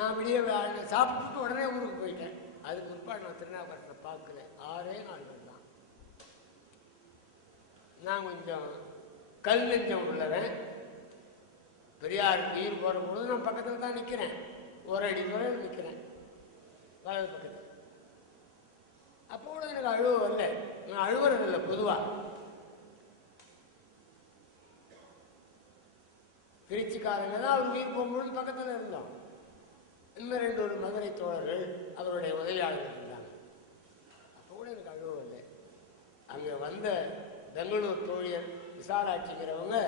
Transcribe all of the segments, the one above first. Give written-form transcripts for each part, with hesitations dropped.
நான் வெளியே சாப்பிட்டுட்டு உடனே ஊருக்கு போயிட்டேன். அதுக்கு முற்பாடு நான் திருநாவுக்கரசரை பார்க்கல. 6 நாள்கள் தான். நான் கொஞ்சம் கல் நெஞ்சம் உள்ளவன். பெரியார் நீர் போகிற பொழுது நான் பக்கத்தில் தான் நிற்கிறேன். 1 அடி தூரம் நிற்கிறேன் வலது பக்கத்தில். அப்போது எனக்கு அழுவ வரல. நான் அழுவுறதில்லை பொதுவாக. திருச்சிக்காரங்க தான் அவர் நீர் போகும்பொழுது பக்கத்தில் இருந்தோம். இன்னும் 2 மதுரை தோழர்கள் அவருடைய உதவியாளர்கள் இருந்தாங்க. அப்போ கூட எனக்கு அழுவ வரல. அங்கே வந்த பெங்களூர் தோழியர் விசாலாட்சிங்கிறவங்க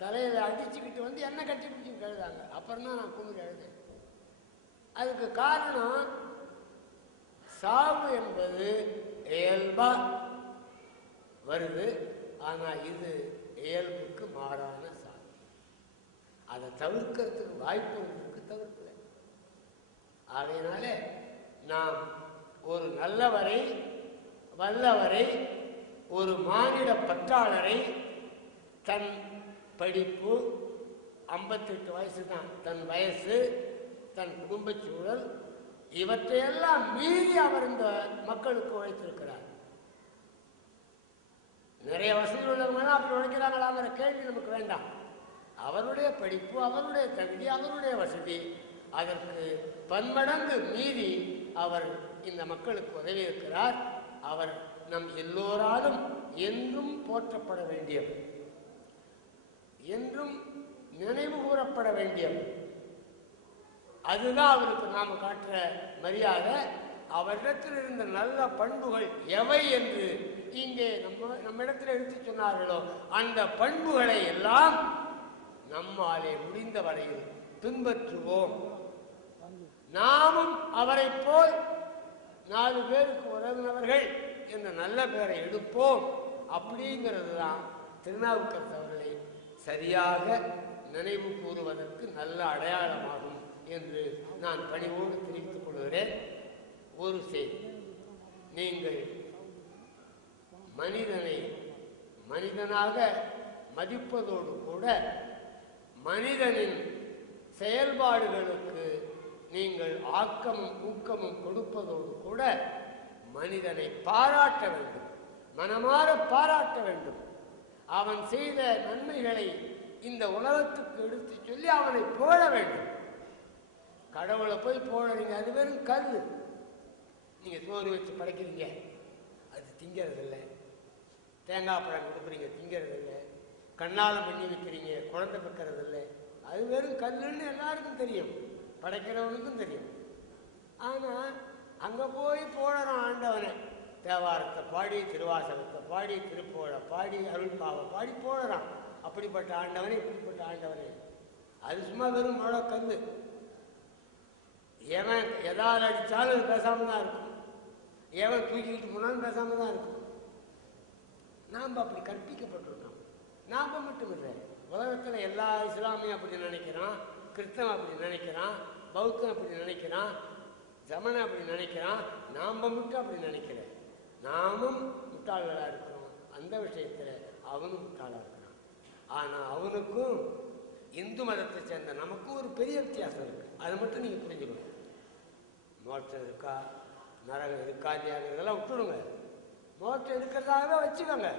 தலையில் அடிச்சுக்கிட்டு வந்து என்ன கட்டி பிடிச்சிக்கிட்டு அழுதாங்க. அப்புறம் தான் நான் கும்பிட்டு அழுதேன். அதுக்கு காரணம் சாவு என்பது இயல்பா வருது. ஆனால் இது இயல்புக்கு மாறான சாவு. அதை தவிர்க்கிறதுக்கு வாய்ப்பு இருக்கு, தவிர்க்கல. ஆகையினால நாம் ஒரு நல்லவரை, வல்லவரை, ஒரு மானிட பற்றாளரை தன் படிப்பு 58 வயசு தான், தன் வயசு, தன் குடும்ப சூழல், இவற்றையெல்லாம் மீறி அவர் இந்த மக்களுக்கு உழைத்திருக்கிறார். நிறைய வசதி உள்ளவங்க அப்படி உழைக்கிறாங்களாங்கிற கேள்வி நமக்கு வேண்டாம். அவருடைய படிப்பு, அவருடைய தகுதி, அவருடைய வசதி, அதற்கு பன்மடங்கு மீறி அவர் இந்த மக்களுக்கு உதவி இருக்கிறார். அவர் நம் எல்லோராலும் என்றும் போற்றப்பட வேண்டியவர், என்றும் நினைவு கூறப்பட வேண்டியவர். அதுதான் அவருக்கு நாம் காட்டுற மரியாதை. அவரிடத்தில் இருந்த நல்ல பண்புகள் எவை என்று இங்கே நம்மிடத்தில் எடுத்து சொன்னார்களோ அந்த பண்புகளை எல்லாம் நம்மாலே முடிந்த வரையில் பின்பற்றுவோம். நாமும் அவரை போல் 4 பேருக்கு உதவினவர்கள் என்ற நல்ல பெயரை எடுப்போம். அப்படிங்கிறது தான் திருநாவுக்கரசர் அவர்களை சரியாக நினைவு கூறுவதற்கு நல்ல அடையாளமாகும் என்று நான் பணிவோடு தெரிவித்துக் கொள்கிறேன். ஒரு செய்தி, நீங்கள் மனிதனை மனிதனாக மதிப்பதோடு கூட மனிதனின் செயல்பாடுகளுக்கு நீங்கள் ஆக்கமும் ஊக்கமும் கொடுப்பதோடு கூட மனிதனை பாராட்ட வேண்டும், மனமாற பாராட்ட வேண்டும். அவன் செய்த நன்மைகளை இந்த உலகத்துக்கு எடுத்து சொல்லி அவனை புகழ வேண்டும். கடவுளை போய் புகழறீங்க, அது வெறும் கல். நீங்க சோறு வச்சு படைக்கிறீங்க, அது திங்கிறதில்லை. தேங்காய் பழம் கொடுக்குறீங்க, திங்கிறதில்லை. கண்ணாலம் பண்ணி வைக்கிறீங்க, குழந்தை பெக்கிறதில்லை. அது வெறும் கல்லுன்னு எல்லாருக்கும் தெரியும், படைக்கிறவனுக்கும் தெரியும். ஆனால் அங்கே போய் போடுறான் ஆண்டவனை. தேவாரத்தை பாடி, திருவாசகத்தை பாடி, திருப்புகழை பாடி, அருள்பாவை பாடி போடுறான். அப்படிப்பட்ட ஆண்டவனை, இப்படிப்பட்ட ஆண்டவனை. அது சும்மா வெறும் மழை கல். எவன் எதாவது அடித்தாலும் அது பேசாமல் தான் இருக்கும். எவன் தூக்கிக்கிட்டு போனாலும் பேசாமல் தான் இருக்கும். நாம் அப்படி கற்பிக்கப்பட்டிருக்கோம். நாம் மட்டும் இல்லை, உலகத்தில் எல்லா இஸ்லாமியும் அப்படி நினைக்கிறான், கிறிஸ்தவன் அப்படி நினைக்கிறான், பௌத்தன் அப்படி நினைக்கிறான், ஜமன் அப்படி நினைக்கிறான். நாம் மட்டும் அப்படி நினைக்கிறேன். நாமும் முட்டாள்களாக இருக்கிறோம். அந்த விஷயத்தில் அவனும் முட்டாளாக இருக்கிறான். ஆனால் அவனுக்கும் இந்து மதத்தை சேர்ந்த நமக்கும் ஒரு பெரிய வித்தியாசம் இருக்குது. அதை மட்டும் நீங்கள் புரிஞ்சுக்கணும். மோட்சம் இருக்கா, நரகம் இருக்கா இல்லையாங்கிறதெல்லாம் விட்டுடுங்க. மோட்சம் இருக்கிறதாகவே வச்சுக்கோங்க,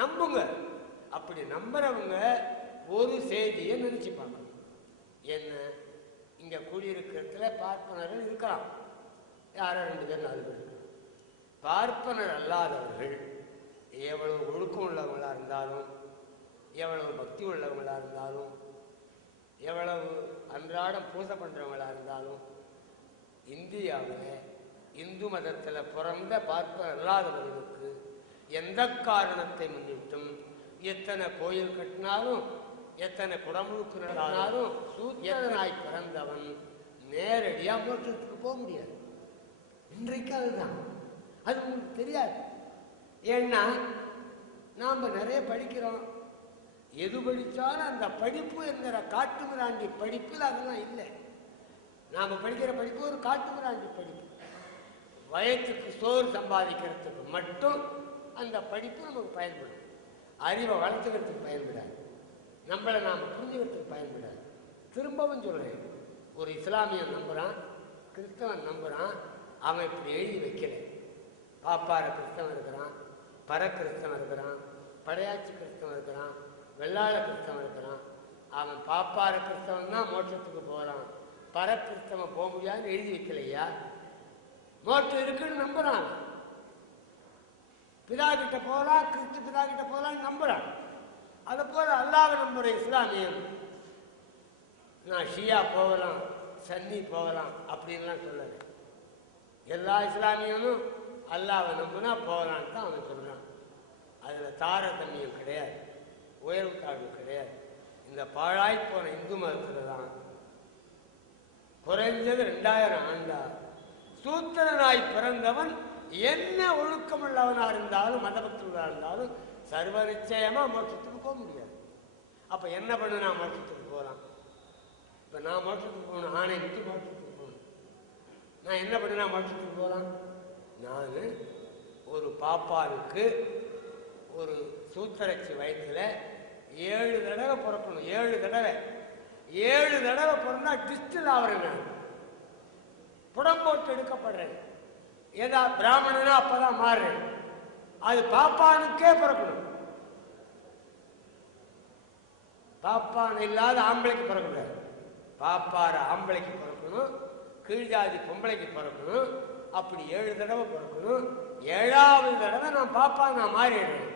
நம்புங்க. அப்படி நம்புறவங்க ஒரு செய்தியை நினைச்சு பார்க்கணும். என்ன, இங்கே கூடியிருக்கிறதுல பார்ப்பனர்கள் இருக்கலாம், யாரோ 2 பேர் 4 பேர் இருக்கலாம். பார்ப்பனர் அல்லாதவர்கள் எவ்வளவு ஒழுக்கம் உள்ளவங்களாக இருந்தாலும், எவ்வளவு பக்தி உள்ளவங்களாக இருந்தாலும், எவ்வளவு அன்றாடம் பூஜை பண்ணுறவங்களாக இருந்தாலும், இந்தியாவில் இந்து மதத்தில் பிறந்த பார்ப்பனர் அல்லாதவர்களுக்கு எந்த காரணத்தை முன்னிட்டும் எத்தனை கோயில் கட்டினாலும், எத்தனை குடமுழுக்கு நடந்தாலும், சூத்திரனாய் பிறந்தவன் நேரடியாக மோட்சத்துக்கு போக முடியாது. இன்றைக்கு அதுதான். அது உங்களுக்கு தெரியாது. ஏன்னா நாம் நிறைய படிக்கிறோம். எது படித்தாலும் அந்த படிப்பு என்கிற காட்டு மிராண்டி படிப்பில் அதெல்லாம் இல்லை. நாம் படிக்கிற படிப்பு ஒரு காட்டு மிராண்டி படிப்பு. வயத்துக்கு சோறு சம்பாதிக்கிறதுக்கு மட்டும் அந்த படிப்பு நமக்கு பயன்படும். அறிவை வளர்த்துக்கிறதுக்கு பயன்படாது, நம்மளை நாம் புரிஞ்சுக்கிறதுக்கு பயன்படாது. திரும்பவும் சொல்கிறேன், ஒரு இஸ்லாமியன் நம்புகிறான், கிறிஸ்தவன் நம்புகிறான். அவன் இப்படி எழுதி வைக்கல. பாப்பார கிறிஸ்தவன் இருக்கிறான், பர கிறிஸ்தவன் இருக்கிறான், படையாச்சி கிறிஸ்தவன் இருக்கிறான், வெள்ளாள கிறிஸ்தவன் இருக்கிறான். அவன் பாப்பார கிறிஸ்தவன் தான் மோட்சத்துக்கு போகலாம், பர கிறிஸ்தவன் போக முடியாதுன்னு எழுதி வைக்கலையா? மோட்சம் இருக்குன்னு நம்புறான். பிதா கிட்ட போகலாம், கிறிஸ்து பிதா கிட்ட போகலான்னு நம்புறான். அதை போல அல்லாஹ்வை நம்புற இஸ்லாமியன் நான் ஷியா போகலாம், சன்னி போகலாம் அப்படின்லாம் சொல்லலை. எல்லா இஸ்லாமியனும் அல்லாஹ்வை நம்புனா போகலான்னு தான் அவன் சொல்றான். அதில் தாரதமியம் கிடையாது, உயர்வு தாழ்வு கிடையாது. இந்த பாழாய் போன இந்து மதத்தில் தான் குறைஞ்சது 2000 ஆண்டா சூத்திரனாய் பிறந்தவன் என்ன ஒழுக்கமுள்ளவனா இருந்தாலும் மதபக்தர்களாக இருந்தாலும் சர்வ நிச்சயமா மோட்சத்துக்கு போக முடியாது. அப்ப என்ன பண்ணு, நான் மோட்சத்துக்கு போகலாம். இப்ப நான் மோட்சத்துக்கு போகணும், ஆணை விட்டு மோட்சத்துக்கு போகணும். நான் என்ன பண்ணு, நான் மோட்சத்துக்கு போகலாம். நான் ஒரு பாப்பாவுக்கு ஒரு சூத்திரச்சி வயசுல 7 தடவை பிறக்கணும். 7 தடவை 7 தடவை பிறந்தா டிஸ்டில் ஆகிறேன், நான் புடம் போட்டு எடுக்கப்படுறேன். ஏதா பிராமணனா அப்பதான் மாறுறேன். அது பாப்பானுக்கே பிறக்கணும். பாப்பான் இல்லாத ஆம்பளைக்கு பிறக்கக்கூடாது. பாப்பார ஆம்பளைக்கு பிறக்கணும், கீழ்ஜாதி பொம்பளைக்கு பிறக்கணும். அப்படி 7 தடவை பிறக்கணும். 7வது தடவை நான் பாப்பா நான் மாறிடுறேன்.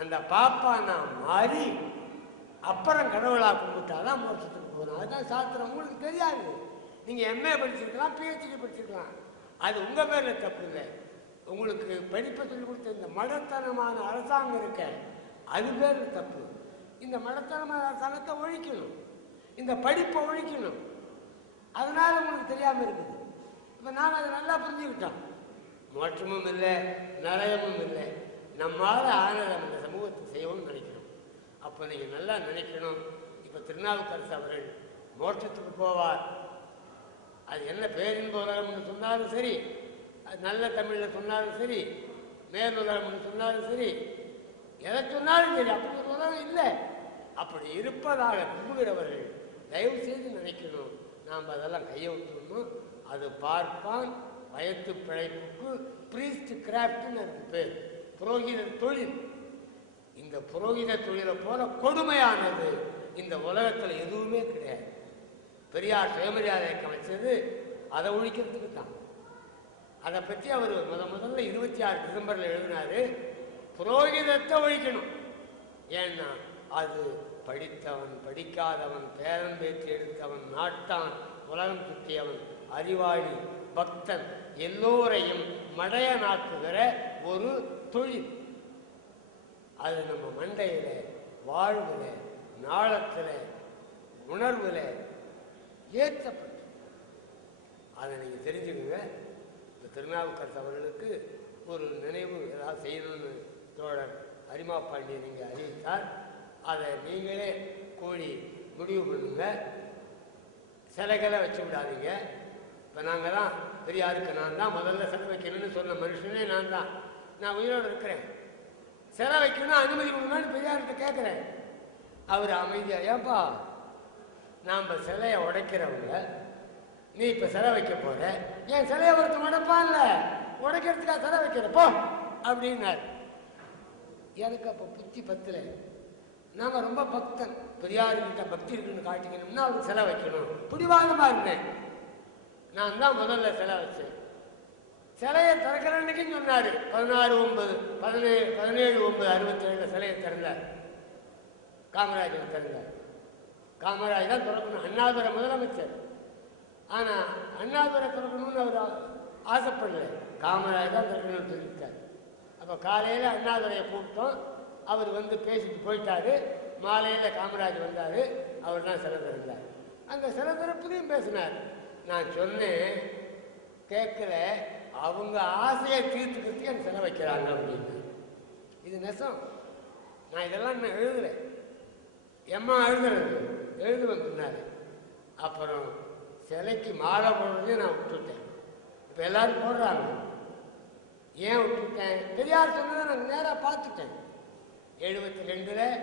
அந்த பாப்பா நான் மாறி அப்புறம் கடவுளா கும்பிட்டாதான் மோட்சத்துக்கு போகணும். அதுதான் சாஸ்திரம். உங்களுக்கு தெரியாது. நீங்க MA படிச்சிருக்கலாம், PhD படிச்சிருக்கலாம். அது உங்க பேர்ல தப்பு இல்லை. உங்களுக்கு படிப்பை சொல்லிக் கொடுத்த இந்த மடத்தனமான அரசாங்கம் இருக்க, அது பேர் தப்பு. இந்த மடத்தனமான அரசாங்கத்தை ஒழிக்கணும், இந்த படிப்பை ஒழிக்கணும். அதனால உங்களுக்கு தெரியாம இருக்குது. இப்ப நாங்கள் அதை நல்லா புரிஞ்சுக்கிட்டோம். மோட்சமும் இல்லை, நரகமும் இல்லை. நம்மால ஆனதை இந்த சமூகத்தை செய்யணும்னு நினைக்கணும். அப்போ நீங்க நல்லா நினைக்கணும். இப்ப திருநாவுக்கரசு அவர்கள் மோட்சத்துக்கு போவார். அது என்ன பேரின்ப உலகம்னு சொன்னாலும் சரி, அது நல்ல தமிழில் சொன்னாலும் சரி, மேலுலகம்னு சொன்னாலும் சரி, எதை சொன்னாலும் சரி, அப்படி ஒரு உலகம் இல்லை. அப்படி இருப்பதாக நம்புகிறவர்கள் தயவு செய்து நினைக்கணும், நாம் அதெல்லாம் கையை விட்டுணும். அது பார்ப்பான் வயத்து பிழைப்புக்கு பிரீஸ்ட் கிராஃப்ட்னு அதுக்கு பேர், புரோகித தொழில். இந்த புரோகித தொழிலை போல கொடுமையானது இந்த உலகத்தில் எதுவுமே கிடையாது. பெரியார் சுயமரியாதை இயக்கம் வச்சது அதை ஒழிக்கிறதுக்கு தான். அதை பற்றி அவர் முதல்ல 26 டிசம்பரில் எழுதினாரு. புரோகிதத்தை ஒழிக்கணும். ஏன்னா அது படித்தவன், படிக்காதவன், பேரம் பேச்சு எடுத்தவன், நாட்டான், உலகம் சுற்றியவன், அறிவாளி, பக்தன் எல்லோரையும் மடையனாக்குகிற ஒரு தொழில். அது நம்ம மண்டையில, வாழ்வுல, நாளத்துல, உணர்வுல ஏற்றப்பட்டு அதை நீங்க தெரிஞ்சுக்குங்க. இந்த திருநாவுக்கரசு அவர்களுக்கு ஒரு நினைவு ஏதாவது செய்யணும்னு தோழர் அரிமா பாண்டியன் நீங்க அறிவித்தார். அதை நீங்களே கூடி முடிவு பண்ணுங்க. சிலைகளை வச்சு விடாதீங்க. இப்போ நாங்கள் தான் பெரியாருக்கு நான் தான் முதல்ல சிலை வைக்கணும்னு சொன்ன மனுஷனே நான் தான். நான் உயிரோடு இருக்கிறேன். சிலை வைக்கணும்னா அனுமதி கொடுக்கணும்னு பெரியார்கிட்ட கேட்குறேன். அவர் அமைதியா, ஏப்பா நாம் சிலையை உடைக்கிறவங்க, நீ இப்போ சிலை வைக்க போற, ஏன் சிலையை ஒருத்தன் உடைப்பான்ல, உடைக்கிறதுக்காக சிலை வைக்கிறப்போ அப்படின்னாரு. எனக்கு அப்போ புத்தி பத்துல. நாங்கள் ரொம்ப பக்தன், பெரியார்கிட்ட பக்தி இருக்குன்னு காட்டிக்கணும்னா அவருக்கு சிலை வைக்கணும் பிடிவாதமாக இருந்தேன். நான் தான் முதல்ல சிலை வச்சேன். சிலையை திறக்கிறன்னைக்கு சொன்னாரு 16/9/17/67 சிலையை திறந்தார். காமராஜர் திறந்தார். காமராஜ் தான் திறக்கணும், அண்ணாதுரை முதலமைச்சர். ஆனால் அண்ணாதுரை திறக்கணும்னு அவர் ஆசைப்படல, காமராஜ் தான் திறக்கணும்னு சொல்லிட்டார். அப்போ காலையில் அண்ணாதுரையை கூப்பிட்டோம். அவர் வந்து பேசிட்டு போயிட்டாரு. மாலையில் காமராஜ் வந்தார். அவர் தான் சிலை திறந்தார். அந்த சிலை திறப்புலையும் பேசினார். நான் சொன்னேன், கேட்கல, அவங்க ஆசையை தீர்த்துக்கிறதுக்கு அந்த சிலை வைக்கிறாங்க அப்படின்னு. இது நெசம். நான் இதெல்லாம் நான் எழுதுறேன். எம்மா எழுதுவேன் பின்னாரு. அப்புறம் சிலைக்கு மாலை போடுறதையும் நான் விட்டுட்டேன். இப்போ எல்லாரும் போடுறாங்க. ஏன் விட்டுட்டேன்? பெரியார் சொன்னதை நான் நேராக பார்த்துட்டேன். 72